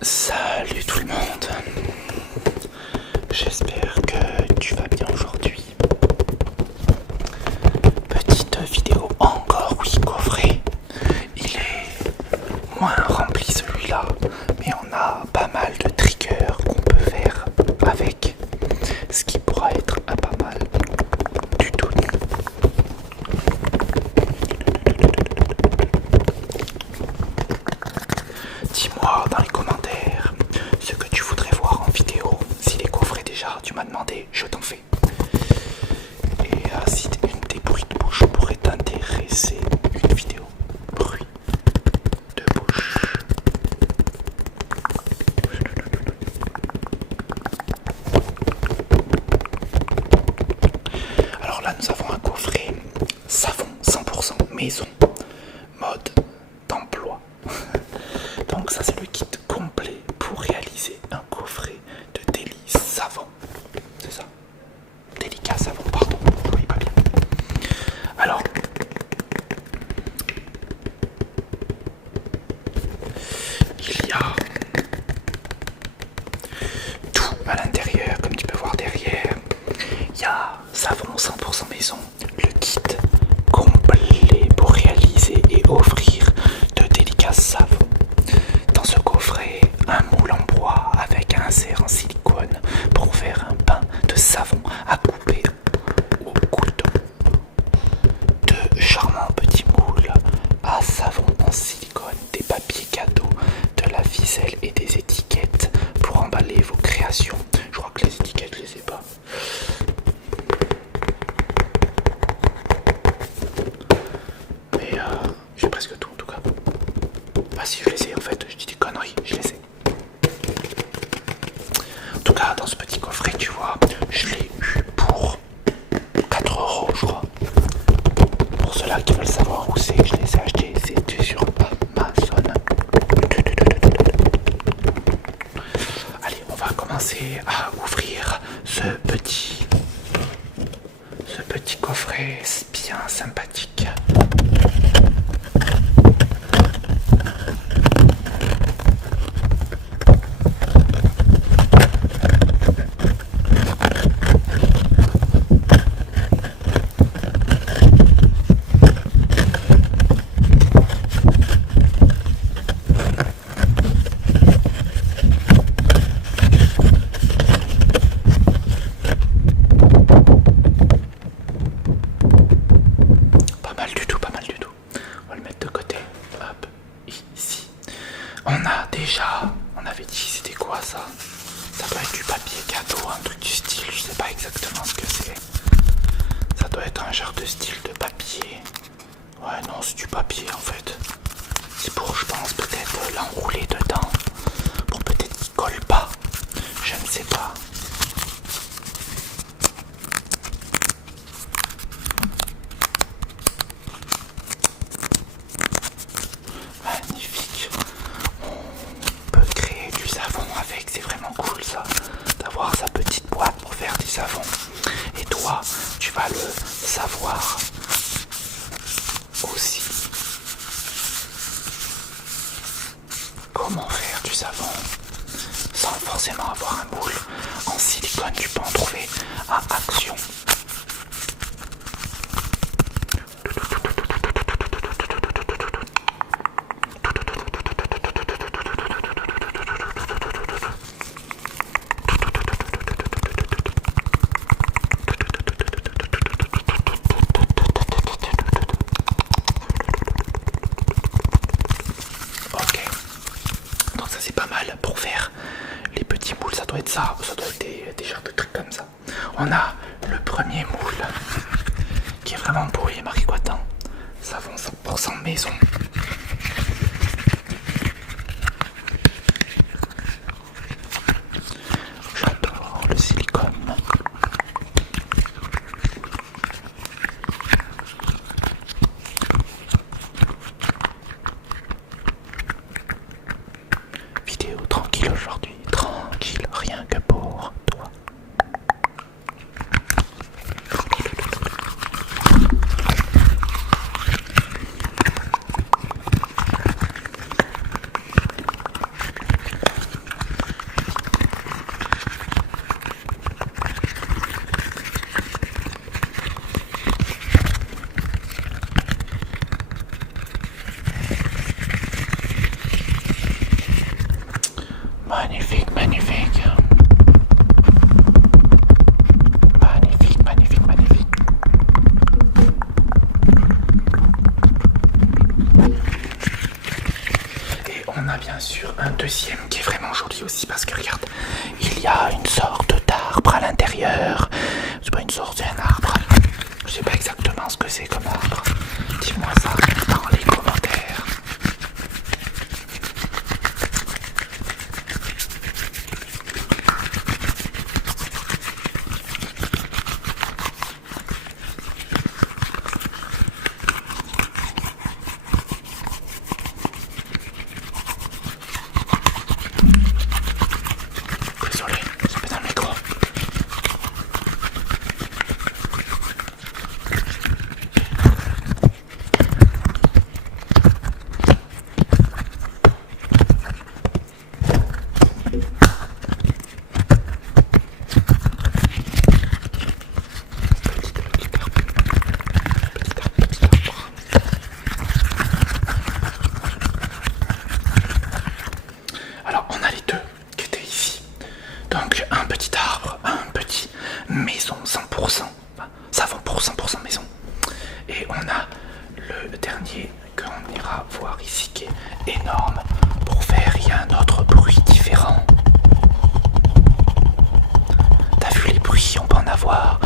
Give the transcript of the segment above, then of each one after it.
Salut tout le monde, j'espère que tu vas bien aujourd'hui. Petite vidéo encore, oui, coffret. Il est moins rempli celui-là, mais on a pas mal de triggers qu'on peut faire avec, ce qui pourra être pas mal du tout. Dis-moi dans les commentaires ce que tu voudrais voir en vidéo. Si les coffrets déjà tu m'as demandé, je t'en fais. Et si une des bruits de bouche pourrait t'intéresser, une vidéo bruit de bouche. Alors là nous avons un coffret savon 100% maison, mode d'emploi. Donc ça c'est le kit complet pour réaliser un coffret de délice savon. C'est ça. Délicat savon, pardon, je voyais pas bien. Alors, il y a tout à l'intérieur, comme tu peux voir derrière. Il y a savon 100% maison, le kit complet pour réaliser et offrir de délicats savons. Dans ce coffret, un moule en bois avec un insert en silicone pour faire un pain de savon à couper au couteau. De charmants petits moules à savon en silicone, des papiers cadeaux, de la ficelle et des étiquettes pour emballer vos créations. Je crois que les étiquettes, je les ai pas. Mais j'ai presque tout en tout cas. Bah si je les ai en fait, je dis des conneries, je les ai. En tout cas dans ce petit coffret tu vois, je l'ai eu pour 4 € je crois. Pour ceux-là qui veulent savoir où c'est que je les ai achetés, c'était sur Amazon. Allez, on va commencer à ouvrir ce petit coffret bien sympathique. Pas mal du tout, pas mal du tout. On va le mettre de côté. Hop, ici. On avait dit c'était quoi ça? Ça doit être du papier cadeau, un truc du style, je sais pas exactement ce que c'est. Ça doit être un genre de style de papier. Ouais non, c'est du papier en fait. C'est pour, je pense, peut-être l'enrouler dedans. Pour peut-être qu'il colle pas. Je ne sais pas. Magnifique. On peut créer du savon avec, c'est vraiment cool ça, d'avoir sa petite boîte pour faire du savon. Et toi, tu vas le savoir aussi. Comment faire du savon sans forcément avoir un moule en silicone, tu peux en trouver à Action. Ok, donc ça c'est pas mal pour faire les petits moules, ça doit être ça, ça doit être des genres de trucs comme ça. On a le premier moule qui est vraiment beau, il est marqué quoi dedans? Savon 100% maison. J'adore le silicone. Vidéo tranquille aujourd'hui, tranquille, rien que pour toi. Magnifique, magnifique. Magnifique, magnifique, magnifique. Et on a bien sûr un deuxième qui est vraiment joli aussi parce que regarde, il y a une sorte d'arbre à l'intérieur. C'est pas une sorte, c'est un arbre. Je sais pas exactement ce que c'est comme arbre. Dis-moi ça dans les commentaires. Désolé, ça fait dans le micro. Alors on a les deux qui étaient ici. Donc un petit arbre, un petit maison 100%, enfin, savon pour 100% maison. Et on a le dernier qu'on ira voir ici qui est énorme. Pour faire, il y a un autre bruit différent. T'as vu les bruits, on peut en avoir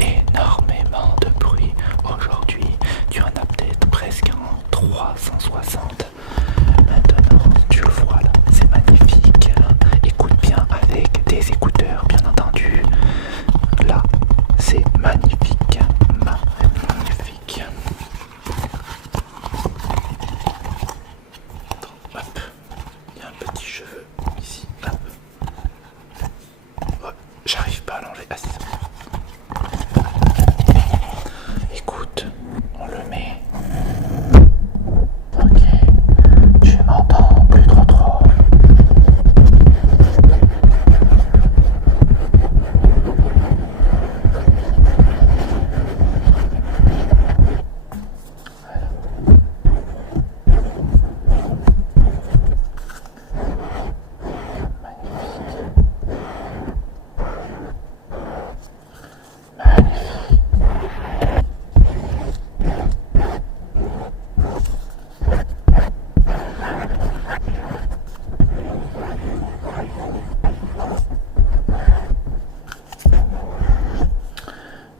énormément de bruit. Aujourd'hui, tu en as peut-être presque en 360. Maintenant, tu le vois là, c'est magnifique. Écoute bien avec des écouteurs, bien entendu. Là, c'est magnifique. Magnifique. Hop, il y a un petit cheveu ici. Hop. Oh, j'arrive pas à l'enlever. Ah, c'est ça. Écoute, on le met. Ok, tu m'entends plus trop trop.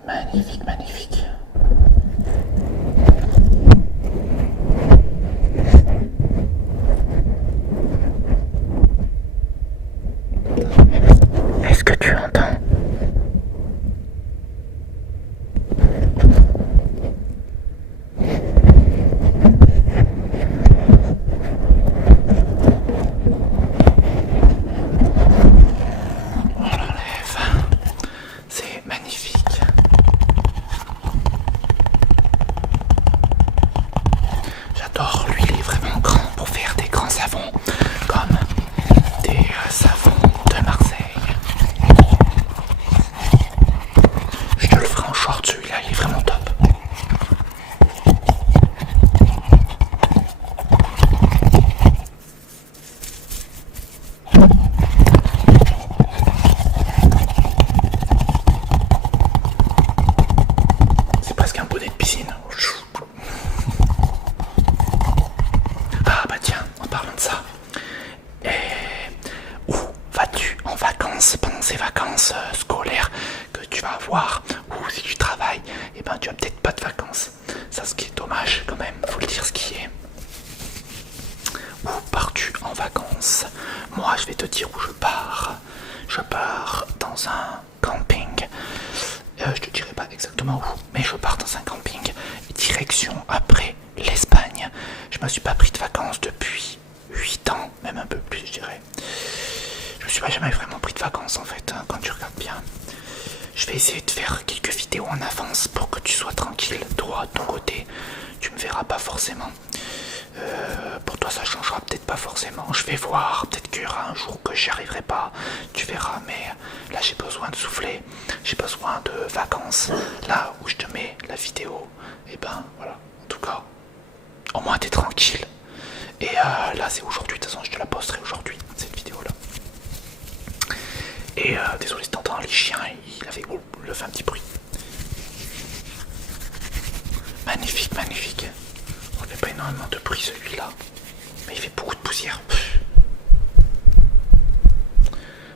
Magnifique, magnifique. Est-ce que tu entends? On l'enlève. C'est magnifique. J'adore, lui il est vraiment grand pour faire des grands savons comme des savons de Marseille. Je te le ferai en short, celui-là il est vraiment top. C'est presque un bonnet de piscine. Ah bah tiens, en parlant de ça, où vas-tu en vacances pendant ces vacances scolaires que tu vas avoir? Ou si tu travailles, et ben tu as peut-être pas de vacances. Ça, ce qui est dommage quand même, faut le dire ce qui est. Où pars-tu en vacances? Moi je vais te dire où je pars. Je pars dans un camping. Je te dirai pas exactement où, mais je pars dans un camping. Direction après l'Espagne. Je me suis pas pris de vacances depuis 8 ans, même un peu plus je dirais. Je me suis pas jamais vraiment pris de vacances en fait, hein, quand tu regardes bien. Je vais essayer de faire quelques vidéos en avance pour que tu sois tranquille, toi de ton côté. Tu me verras pas forcément. Pour toi ça changera peut-être pas forcément. Je vais voir, peut-être qu'il y aura un jour que j'y arriverai pas. Tu verras, mais là j'ai besoin de souffler. J'ai besoin de vacances. Là où je te mets la vidéo, et ben voilà. En tout cas, au moins t'es tranquille. Et là c'est aujourd'hui, de toute façon je te la posterai aujourd'hui, cette vidéo là. Et désolé si t'entends les chiens, il a fait un petit bruit. Magnifique, magnifique. On fait pas énormément de bruit celui-là, mais il fait beaucoup de poussière.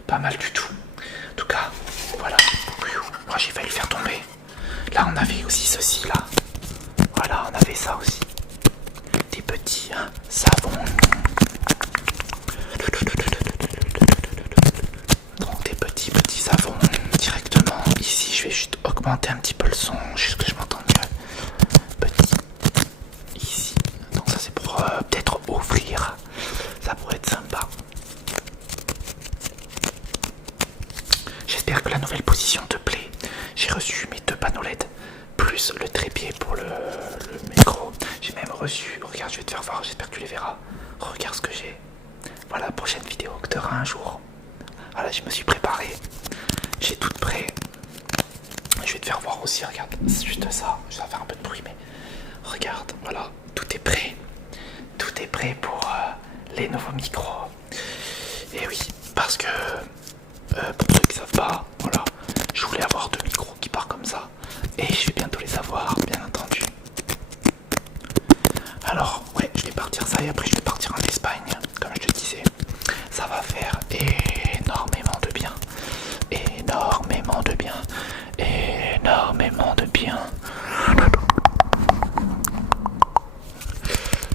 Pas mal du tout. En tout cas, voilà. Moi j'ai failli le faire tomber. Là on avait aussi ceci là. Voilà, on avait ça aussi. Des petits savons. Donc des petits savons directement. Ici je vais juste augmenter un petit peu le son, juste que je m'entende mieux. Petit. Ici. Donc ça c'est pour peut-être ouvrir. Ça pourrait être sympa. J'espère que la nouvelle position te plaît. J'ai reçu mes 2 panneaux LED plus le trépied pour le micro. J'ai même reçu, regarde, je vais te faire voir, j'espère que tu les verras. Regarde ce que j'ai. Voilà la prochaine vidéo que tu auras un jour. Voilà, je me suis préparé. J'ai tout prêt. Je vais te faire voir aussi, regarde. C'est juste ça. Je vais faire un peu de bruit, mais regarde, voilà, tout est prêt. Tout est prêt pour les nouveaux micros. Et oui, parce que pour ceux qui ne savent pas, voilà, je voulais avoir 2 micros qui partent comme ça. Et je vais bientôt les avoir, bien entendu. Alors, ouais, je vais partir ça et après je vais partir en Espagne, comme je te disais. Ça va faire énormément de bien. Énormément de bien. Énormément de bien.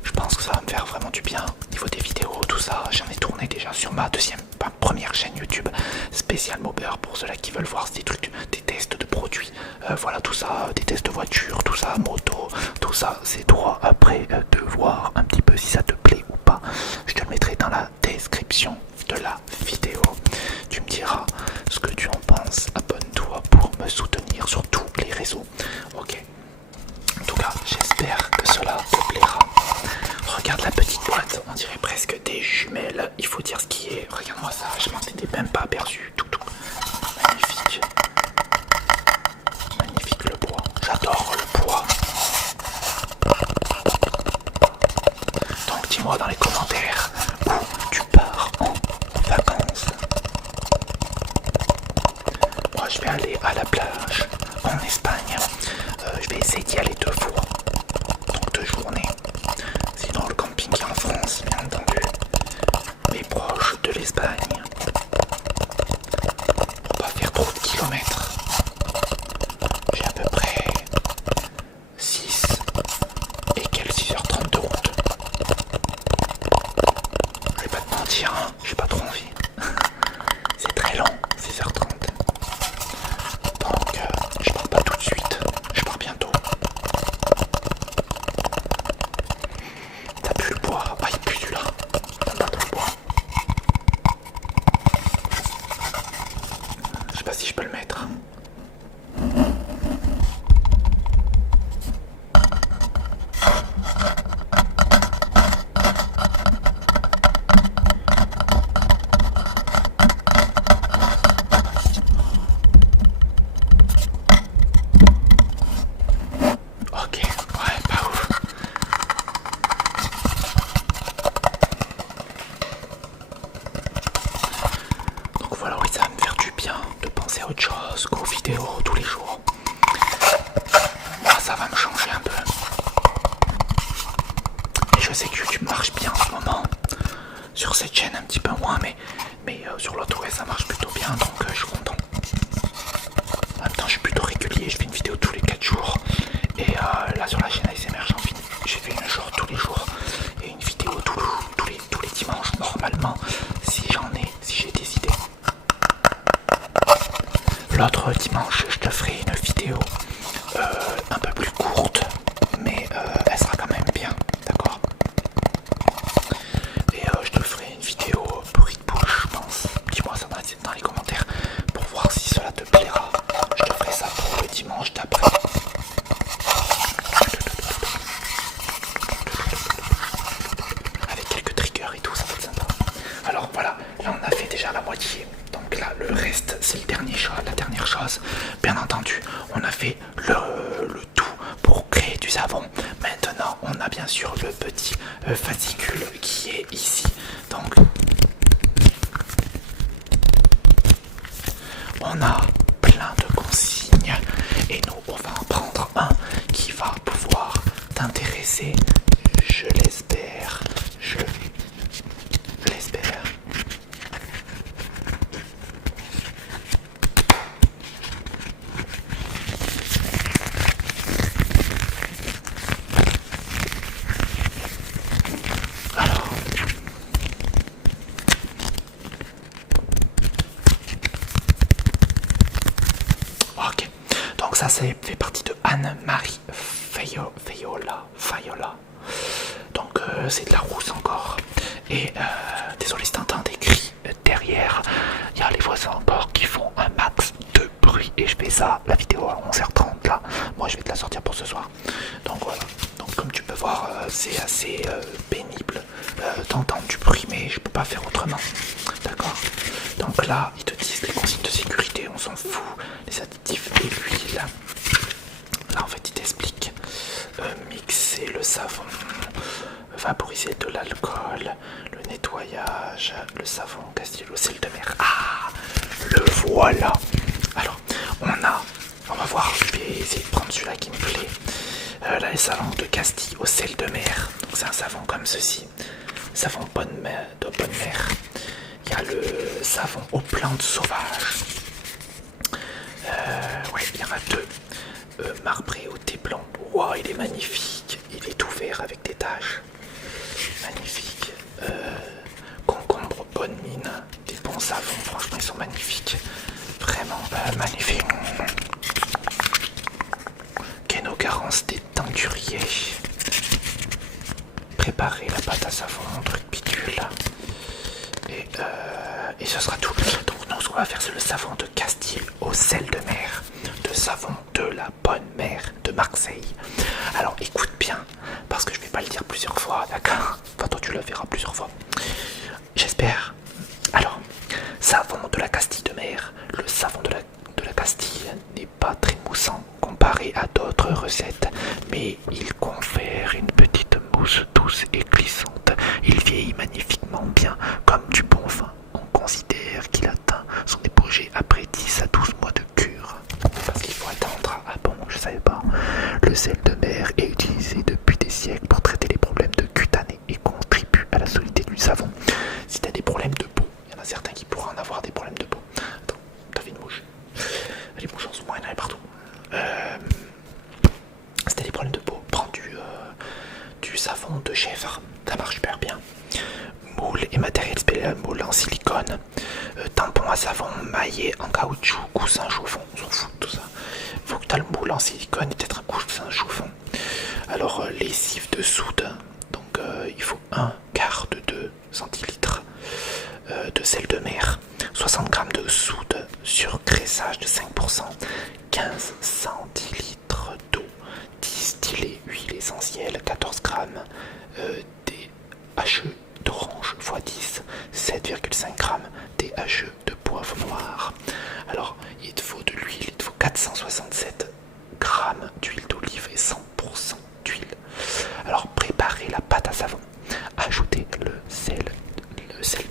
Je pense que ça va me faire vraiment du bien. Niveau des vidéos, tout ça, j'en ai tourné déjà sur ma première chaîne YouTube spécial Mobber pour ceux-là qui veulent voir des trucs, des tests de produits, voilà tout ça, des tests de voiture, tout ça, moto, tout ça, c'est toi après de voir un petit peu si ça te plaît ou pas. Je te le mettrai dans la description de la vidéo. Tu me diras ce que tu en penses. Abonne-toi pour me soutenir sur tous les réseaux. Ok. En tout cas, j'espère que cela te plaira. Regarde la petite boîte, on dirait presque des jumelles. Il faut dire ce qui est. Regarde-moi ça, je m'en étais même pas aperçu. Tout. Magnifique. Magnifique le bois. J'adore le bois. Donc dis-moi dans les commentaires où tu pars en vacances. Moi je vais aller à la plage en Espagne. Je vais essayer d'y aller 2 fois. Donc 2 journées. Sinon le camping qui est en France, bien entendu. Mais proche de l'Espagne. Pour pas faire trop de kilomètres. J'ai à peu près 6 et quelques 6h30 de route. Je vais pas te mentir, hein, j'ai pas trop envie. C'est très long, 6h30. Donc je pars pas tout de suite, je pars bientôt. T'as pu le bois? Ah, il pue celui-là. T'as pas de le bois. Je sais pas si je peux le mettre. Ok, ouais, pas ouf. Donc voilà, oui, ça va me faire du bien de penser à autre chose qu'aux vidéos tous les jours. Moi, ça va me changer un peu. Et je sais que YouTube marche bien en ce moment. Sur cette chaîne, un petit peu moins, mais sur l'autre, ouais, ça marche plutôt bien, donc je suis content. En même temps, je suis plutôt régulier, je fais une vidéo tous les 4 jours. Et là, sur la chaîne ASMR, j'ai fait une genre tous les jours. Et une vidéo tous les dimanches, normalement, si j'ai des idées. L'autre dimanche, je te ferai une vidéo un peu plus courte, mais elle sera quand même bien, d'accord? Et je te ferai une vidéo bruit de bouche, je pense. Dis-moi ça dans les commentaires pour voir si cela te plaira. Je te ferai ça pour le dimanche d'après. Avec quelques triggers et tout, ça va être sympa. Alors voilà, là on a fait déjà la moitié. Donc là, le reste, c'est la dernière chose. Bien entendu, on a fait le tout pour créer du savon. Maintenant, on a bien sûr le petit fascicule qui est ici. Donc, on a plein de consignes et nous on va en prendre un qui va pouvoir t'intéresser, je l'espère, je l'espère. Alors, ok, donc ça fait partie de Anne-Marie Fayola. Donc c'est de la rousse encore. Et désolé si t'entends des cris derrière. Il y a les voisins encore qui font un max de bruit. Et je fais ça, la vidéo à 11h30 là. Moi je vais te la sortir pour ce soir. Donc voilà. Donc comme tu peux voir, c'est assez pénible d'entendre du bruit, mais je peux pas faire autrement. D'accord. Donc là, ils te disent les consignes de sécurité, on s'en fout. Les additifs et l'huile. Là en fait ils t'expliquent mixer le savon, vaporiser de l'alcool, le nettoyage, le savon Castille au sel de mer. Ah, le voilà. Alors on va voir, je vais essayer de prendre celui-là qui me plaît. Là, les savons de Castille au sel de mer. Donc c'est un savon comme ceci, savon de bonne mer. Il y a le savon aux plantes sauvages. Ouais, il y en a deux. Marbré au thé blanc. Wow, il est magnifique. Il est tout vert avec des taches. Magnifique. Concombre bonne mine. Des bons savons, franchement ils sont magnifiques. Vraiment magnifiques. Keno Garance des teinturiers. Préparer la pâte à savon, truc bidule. Et ce sera tout. Donc nous ce qu'on va faire c'est le savon de Castille au sel de mer. De savon de la bonne mer de Marseille. Alors écoute bien, parce que je vais pas le dire plusieurs fois, d'accord? Enfin toi tu le verras plusieurs fois. J'espère. Alors, savon de la Castille de mer. Le savon de la Castille n'est pas très moussant comparé à d'autres recettes, mais il confère une petite mousse douce et glissante. Il vieillit magnifiquement bien comme du bon vin. On considère qu'il atteint son apogée après 10 à 12 mois de cure. Parce qu'il faut attendre. Ah bon, je savais pas. Le sel de mer est utilisé depuis des siècles pour traiter les problèmes de cutanés et contribue à la solidité du savon. Si tu as des problèmes de peau, il y en a certains qui pourraient en avoir des problèmes de peau. Attends, t'as fait une mouche. Les mouches en ce moment, il y en a partout. Si t'as des problèmes de peau, prends du savon de chèvre. Ça marche super bien. Moule et matériel spécial, moule en silicone, tampon à savon maillé en caoutchouc, coussin chauffant, on s'en fout de tout ça. Faut que tu as le moule en silicone et peut-être un coussin chauffant. Alors lessive de soude, donc il faut un quart de 2 centilitres de sel de mer, 60 g de soude sur graissage de 5%, 15 centilitres d'eau distillée, huile essentielle, 14 g DHE d'orange x 10, 7,5 g DHE de poivre noir. Alors il te faut de l'huile, il te faut 467 g d'huile d'olive et 100% d'huile. Alors préparez la pâte à savon, ajoutez le sel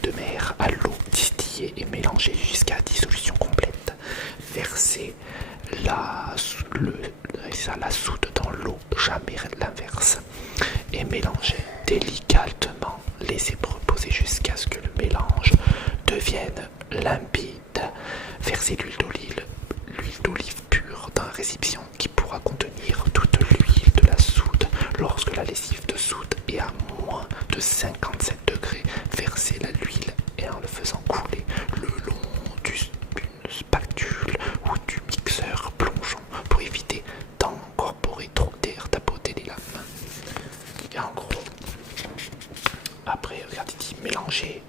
de mer à l'eau distillée et mélangez jusqu'à dissolution complète. Versez la soude dans l'eau, jamais l'inverse, et mélangez délicatement. Laissez reposer jusqu'à ce que le mélange devienne limpide. Versez l'huile d'olive pure dans un récipient qui pourra contenir toute l'huile de la soude. Lorsque la lessive de soude est à moins de 57 degrés, versez l'huile et en le faisant couler le long d'une spatule ou du mixeur plongeant pour éviter d'encorporer trop d'air, tapoter les lames. Et en gros, après, regardez, dit mélanger.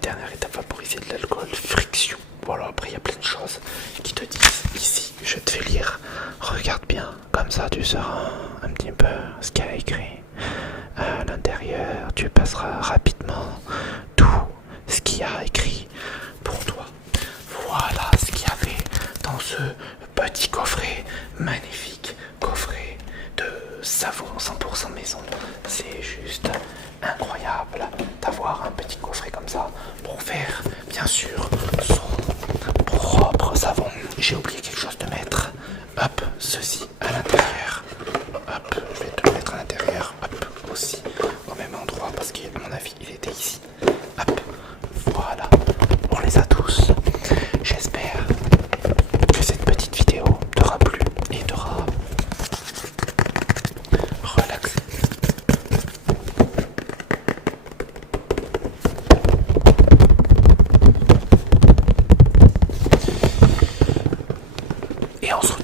Dernière étape, vaporiser de l'alcool, friction. Voilà, après il y a plein de choses qui te disent ici, je te fais lire. Regarde bien, comme ça tu sauras un petit peu ce qu'il y a écrit. À l'intérieur, tu passeras rapidement tout ce qu'il y a écrit pour toi. Voilà ce qu'il y avait dans ce petit coffret, magnifique coffret de savon 100% maison. C'est juste incroyable d'avoir un petit coffret comme ça pour faire bien sûr son propre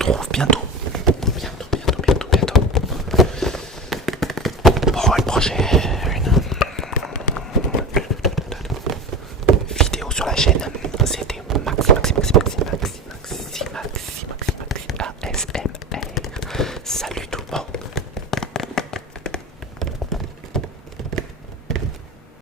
retrouve bientôt. Bientôt. Pour une prochaine vidéo sur la chaîne.